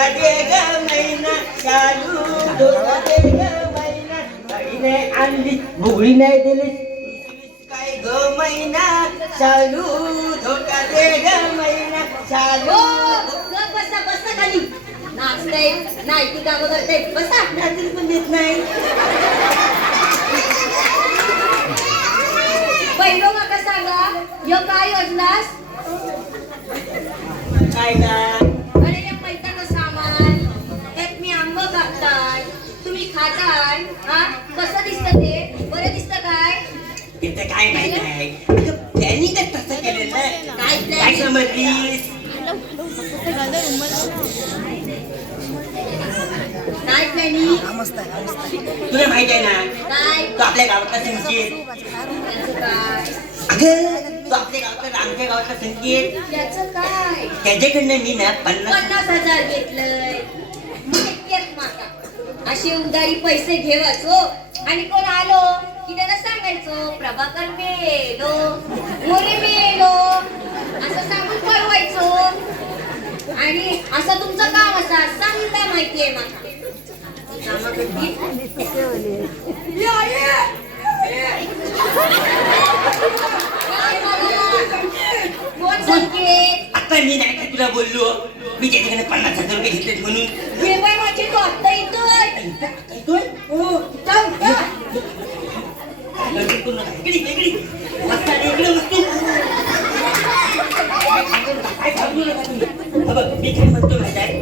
धोका दे ग मैना शालू धोका दे ग मैना गाडी नाही आणली बुगडी नाही दिली काय ग मैना शालू धोका दे ग मैना शालू बसा बसा खाली नाचते नाही ती कामं करते बसा नाचली पण देत नाही पहिलो काका सांगा यो काय योजनास काय का अरे या मैदानाचं सामान त्यात मी आंब कापताय तुम्ही खाताय हा कसं दिसतं ते बरं दिसतं काय तिथे काय माहिती आहे त्यांनी तर तसं केलेलं नाही काय समजलीस काय प्लॅनी तुला माहिती आहे ना काय तो आपल्या गावातला संकेत त्याचं काय अगं तो आपल्या गावातला आमच्या गावातला संकेत त्याचं काय त्याच्याकडनं मी ना 50,000 घेतलंय माहितीयेत माका अशी उधारी पैसे घेवायचो आणि कोण आलो की त्यांना सांगायचो प्रभाकर मेलो मोरे मेलो असं सांगून कळवायचो आणि असं तुमचं काम असा सांगता माहितीये माका कोण संकेत आता मी नाही का तुला बोललो मी त्याच्याकडे 50,000 रुपये घेतले म्हणून हे बाई माझी तो आत्ता येतोय हो जाऊ मी काय म्हणतो माहिती आहे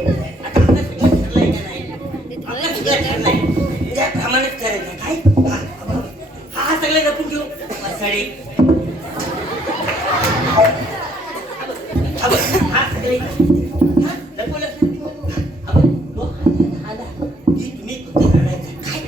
आता आपला सगळं ठरलंय का नाही आपलं सगळं ठरलंय त्याप्रमाणेच करायचं काय हा सगळं जपून घेऊ मसाडे हा सगळे जपवलं तुम्ही कुठे रडायचं काय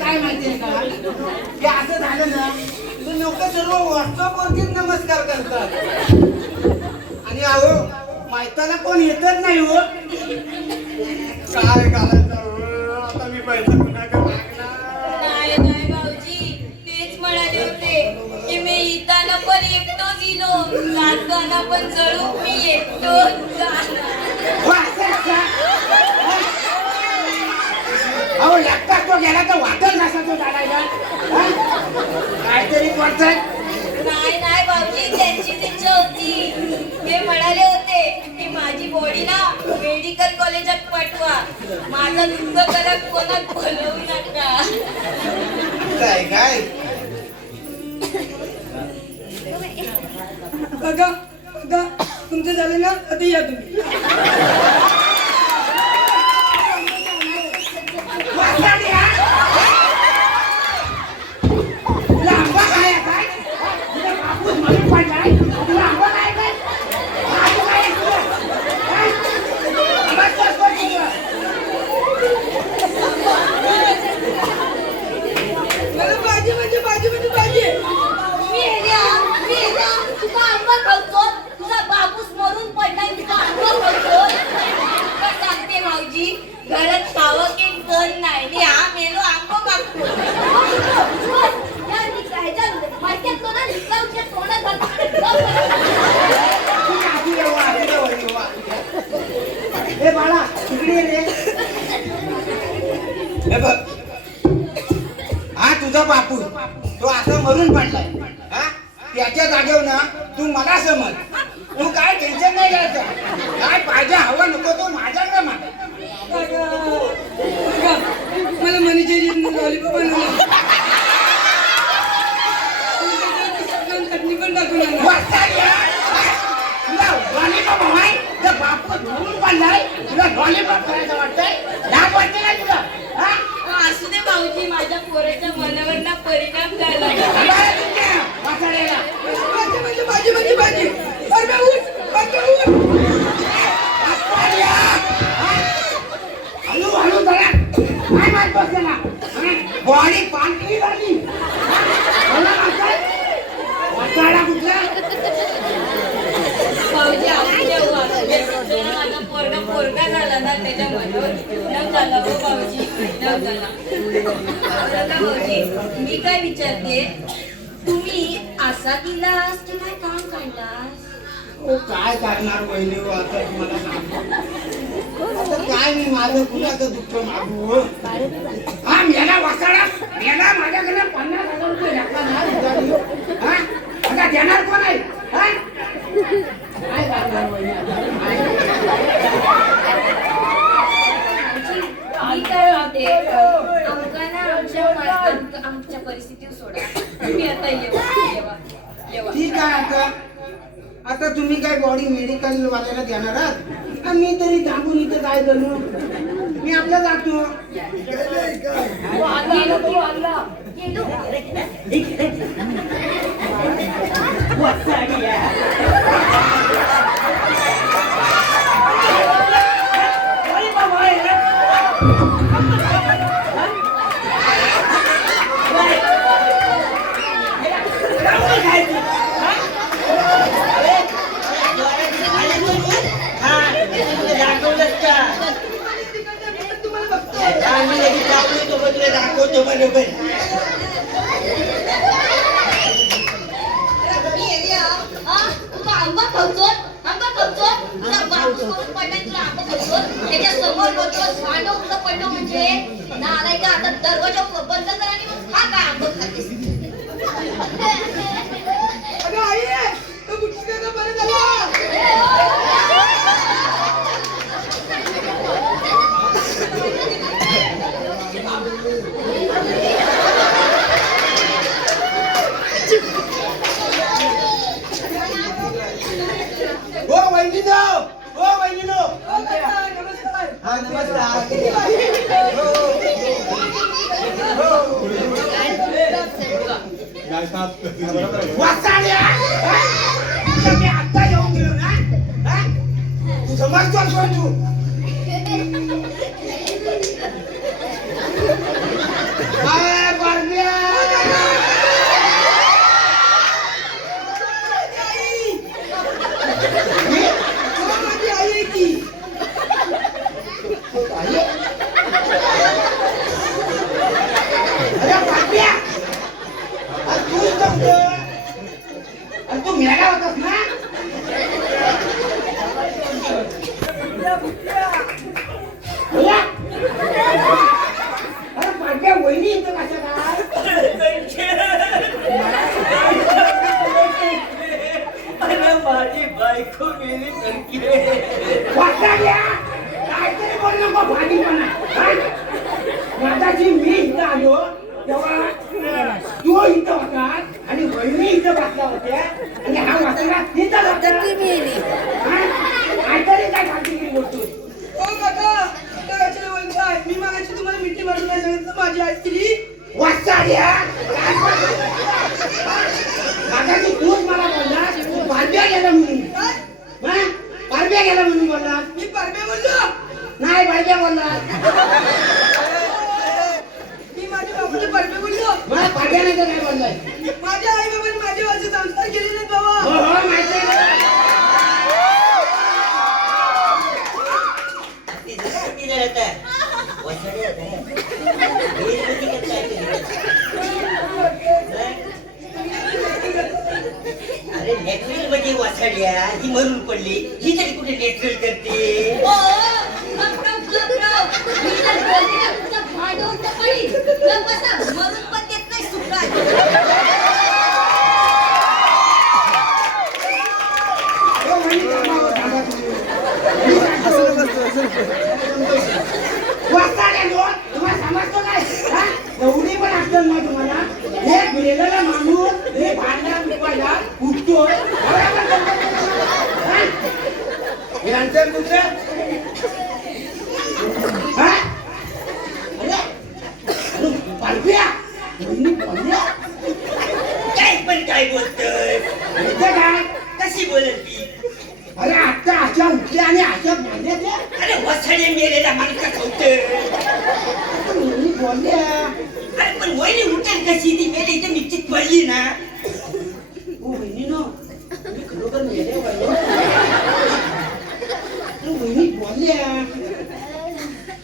काय माहितीये का हे असं झालं ना तर लोक सर्व व्हॉट्सअपवरतीच नमस्कार करतात आणि अहो माहिताला कोण येतच नाही हो काय करायचं आता मी पैसा कुणाकडे मागणार नाही भाऊजी तेच म्हणाले होते की मी इताना पण एकटोच इलो जाताना पण जळू मी एकटोच अहो लागतात तो गेला तर वाटत नसा तो चालायला काहीतरी करताय नाही भाऊजी त्यांची इच्छा होती ते म्हणाले होते की माझी बॉडी ना मेडिकल कॉलेजात पाठवा माझा दुःख करत कोणात बोलवू नका काय काय काका काका तुमचं झालं ना आता या तुम्ही घरात खावं की कोण नाही मी हा मेलो आंबो कापतो हे बाळा इकडे रे हे बघ हा तुझा बापू मरून पडलाय हा त्याच्या जागेवर ना तू मला समज तू काय टेन्शन नाही घ्यायचं काय पाहिजे हवं नको तो माझ्याकडे माग काका मला मनीच्या लॉलीपॉप बनवला चटणी पण टाकून आणा. तुला लॉलीपॉप हवाय तर बापू धरून पडलाय तुला लॉलीपॉप करायचं वाटतंय लाभ वाटते ना तुला हा असू दे भाऊजी माझ्या पोराच्या मनावर ना परिणाम झाला वाचायला भाजी परम्या उठ हळू हळू जरा काय मात बसला बॉडी पांढरी झाली वाचायला कुठला भाऊजी माझा पोरगा झाला ना त्याच्या मनावर परिणाम झाला हो भाऊजी परिणाम झाला बरं भाऊजी मी काय विचारते तुम्ही असा दिलास की काय काम काढलास हो काय करणार वहिनी हो, आता तुम्हाला सांगतो आता काय मी माझं कुणाचं दुःख मागू हा मेला वाचाडा मेला माझ्याकडे 50,000 रुपये लागला ना उधारी. हा आता देणार कोण आहे हा काय करणार वहिनी आता? मी काय म्हणते आमका ना आमच्या परिस्थितीवर सोडा तुम्ही आता येवा ठीक आहे आता तुम्ही काय बॉडी मेडिकल वाल्याला देणार आहात आणि मी तरी थांबून इथं काय करू मी आपलं जातो गेलो वसाड्या दाखवतो बरोबर आंबा खाऊचो तुला बापू सोडून पडलाय तुला आंबा खाऊचो त्याच्या समोर बघतो सांडो उठलं पडलं म्हणजे नालाय का आता दरवाजा बंद कर आणि मग खा काय आंबा खातेस अगं आई तो बुटकाचा बरं झाला हो वहिनीनो नमस्कार हा नमस्कार वाचाड्या मी आता येऊन गेलो ना हा? तू समजतो कोण तू काय बारण्या? माझी आई आहे की अरे बारण्या! अरे तूच नव्हतं. अरे तू मेला होतास ना बोला. अरे बारण्या, वहिनी इथं कशा काय माझी बायको गेली संख्ये वाचाड्या! काहीतरी बोल नको भाजीपणा हा? मगाशी मी इथं आलो तेव्हा तू इथं होता आणि वहिनी इथं बसल्या होत्या आणि हा वाचला तिथं होता हा? काहीतरी काय भाजीगिरी बोलतोय ओ काका काकाची बोलताय मी मागाशी तुम्हाला मिठी मारून नाही सांगितलं माझी आई केली वाचाड्या! काय बोलतोय? मगाशी तूच मला बोललास तू पारब्या गेला म्हणून काय हा? पारब्या गेला म्हणून बोललास मी परम्या बोललो नाही पारब्या बोललास मी माझ्या बाबाला परम्या बोललो मला पारब्या नाही तर काय बोललाय माझ्या आई बाबांनी माझे वाचे संस्कार केले नाहीत बाबा हो हो माहिती आहे मला. किती जण आता वसाड्या आता अरे नेटवेल मध्ये वसाड्या ही मरून पडली ही तरी कुठे नेटवेल करते ओ मी तर बोलते ना तुझा भांडवल तर पडी बसा मरून पण देत नाही सुखात तुम्हाला समजतो काय हा? एवढी पण असेल ना तुम्हाला हे गेलेला माणूस हे भांडा पिकवायला उठतोय यांचं दुसरं हा? अरे पालव्या वहिनी बोलल्या काय पण काय बोलतोय इथे काय कशी बोलत ती अरे आता अशा उठल्या आणि अशा बोलल्या त्या अरे वसाडे मेलेला माणूस होतोय वहिनी बोलल्या अरे पण वहिनी उठेल कशी ती मेले इथे निश्चित पडली ना ओ वहिनी नो तुम्ही खरोखर मेले वहिनी बोलल्या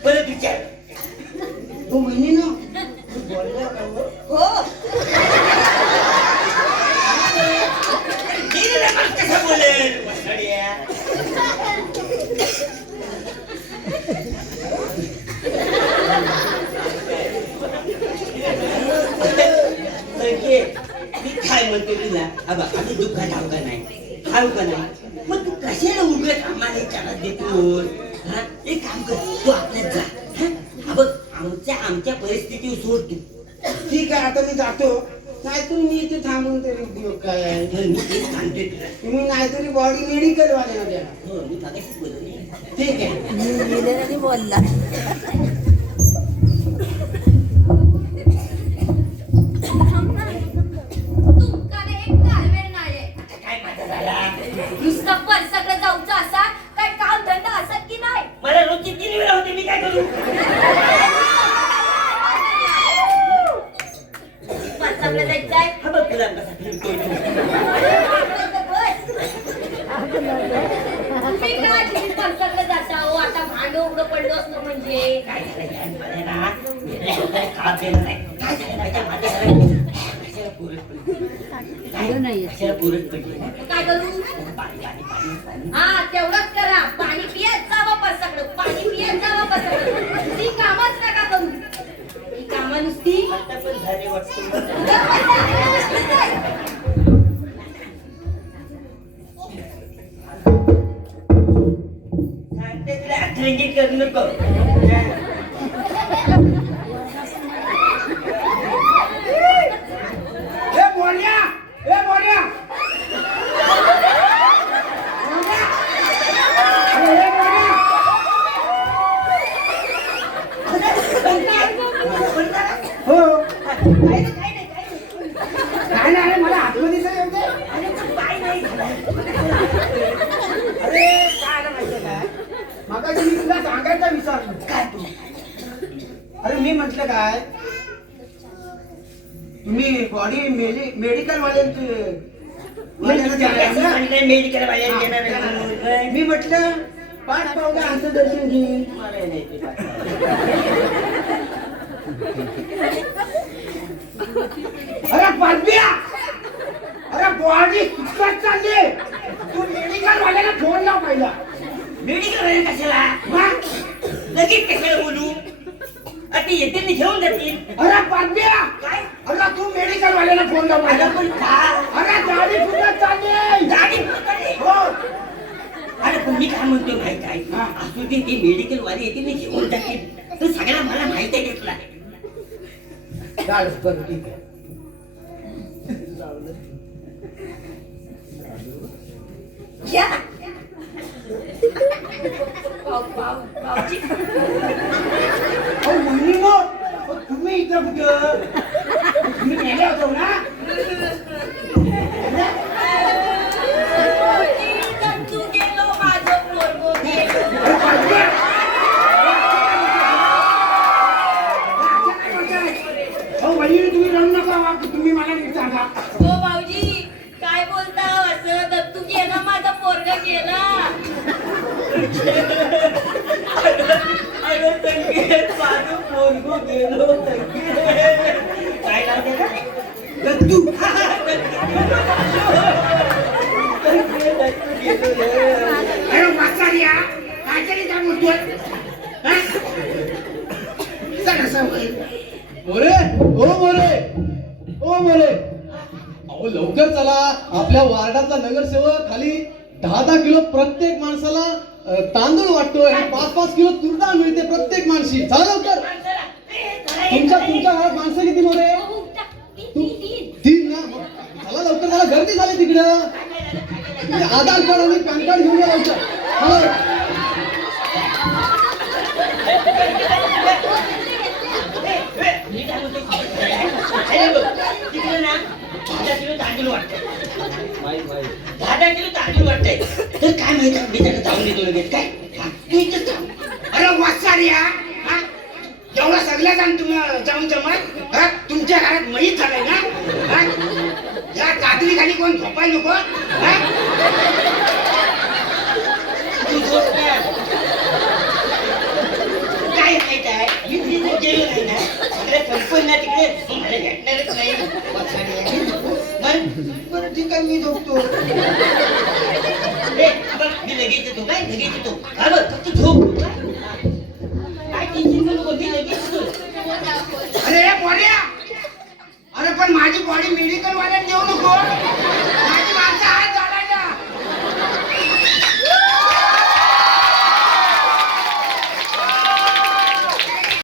परत विचार ओ वहिनी नो बोलल्या का हो मेलेला माणूस कसा बोलेल वसाड्या मी काय म्हणतो तुला अबा आम्ही दुःखात आहो का नाही खाऊ का नाही मग तू कशाला उगत आम्हाला विचारात देतो हा एक काम कर तू आपल्यात जा हा बघ आमच्या परिस्थितीवर सोड तू ठीक आहे आता मी जातो नाहीतर मी इथे थांबून तरी उपयोग काय आहे? मी तेच सांगतोय तुला तुम्ही नाहीतरी बॉडी मेडिकल वाले द्या हो मी मागाशीच बोललो ठीक आहे बोलला काय माझा झाला नुसतं पण सगळं जाऊचं असा काय काम धंदा असत की नाही मला रोजची 3 वेळा होते मी काय करू पण सगळं जायचंय हा बघ तुला कसा फिरतोय तुम्ही काय तुम्ही पण सगळं जाता हो आता भांडं उघडं पडलं असतं म्हणजे काय झालं या मला ना डोक्याला खाप देणं नाही काय झालं माझ्या मागे कशाला पुरत पडली कशाला पुरत पडली काय करू पाणी पाणी पाणी पाणी हा तेवढंच करा पाणी पियत जा वापस सगळं पाणी पियत जा वापस सगळं ती कामच नका करू ही कामं नुसती आता पण झाले वाटतं सांगते तुला अथरंगी करू नको ए बोल्या ए बोल्या हो काय नाही मला आतमध्ये येऊ दे अरे काय आलं माहितीये काय मगाशी मी तुला सांगायचं विचारलं काय तू अरे मी म्हटलं काय तुम्ही बॉडी मेडिकल वाल्यांची मेडिकल वाल्याने देणार मी म्हटलं 5 पावलं आमचं दर्शन घेईन मला नाही ते पाहिजे. अरे पालबिया अरे बॉडी कितपत चालली तू मेडिकल वाल्याला फोन लाव पहिला मेडिकल वाले कशाला मग? लगेच कशाला बोलू आता येतील आणि घेऊन जातील अरे पालबिया काय अरे तू मेडिकल वाल्याला फोन लाव पहिला अरे पण का अरे गाडी फुटत चालली गाडी पकडली. हो अरे पण मी काय म्हणतो माहित आहे हा. असू दे ते मेडिकल वाले येतील आणि घेऊन जातील तर सगळ्या मला माहित आहे घेतला चालेल बरं ठीक आहे घ्या भाऊजी अहो मुली मग तुम्ही इथं कुठं तुम्ही गेले होतो ना तू गेलो माझं पोरगो गेलो अरे पालबिया अहो वहिनी तुम्ही रडू नका वा, तुम्ही मला नीट सांगा हो भाऊजी काय बोलता असं दत्तू गेला माझा पोरगा गेला अरे संकेत माझं पोरगं गेलो संकेत काय नाव त्याचं? दत्तू दत्तू गेलो अरे वाचारिया काहीतरी काय बोलतोय हा? सांगा सांगा मोरे ओ मोरे ओ मोरे अहो लवकर चला आपल्या वार्डातला नगरसेवक खाली 10 किलो प्रत्येक माणसाला तांदूळ वाटतोय आणि 5 किलो तूर डाळ मिळते प्रत्येक माणशी. चला लवकर. तुमच्या घरात माणसं किती मोरे? 3 ना. चला लवकर, मला गर्दी झाली तिकडं. आधार कार्ड आणि पॅन कार्ड घेऊन या लवकर. हो. तिकडे ना 10 किलो तांदूळ वाटतंय. 10 किलो तांदूळ वाटतंय. तर काय माहिती मी त्याला जाऊन येतो लगेच. काय तू इथेच थांब. अरे वासारिया, हा? एवढं सगळं जाऊन जमत हा? तुमच्या घरात मयीत झालंय ना हा? या कातरी खाली कोण झोपाय नको हा? तू झोप ना. काय माहित आहे मी तिथे गेलो नाही ना सगळं संपून ना तिकडे मला भेटणारच नाही. बरं ठीक आहे, मी झोपतो. बघ मी लगेच येतो. काय लगेच येतो. हा बघ फक्त झोप. काय टेन्शन करू नको, मी लगेच येतो. अरे पोऱ्या, अरे पण माझी बॉडी मेडिकल वाल्यात देऊ नको.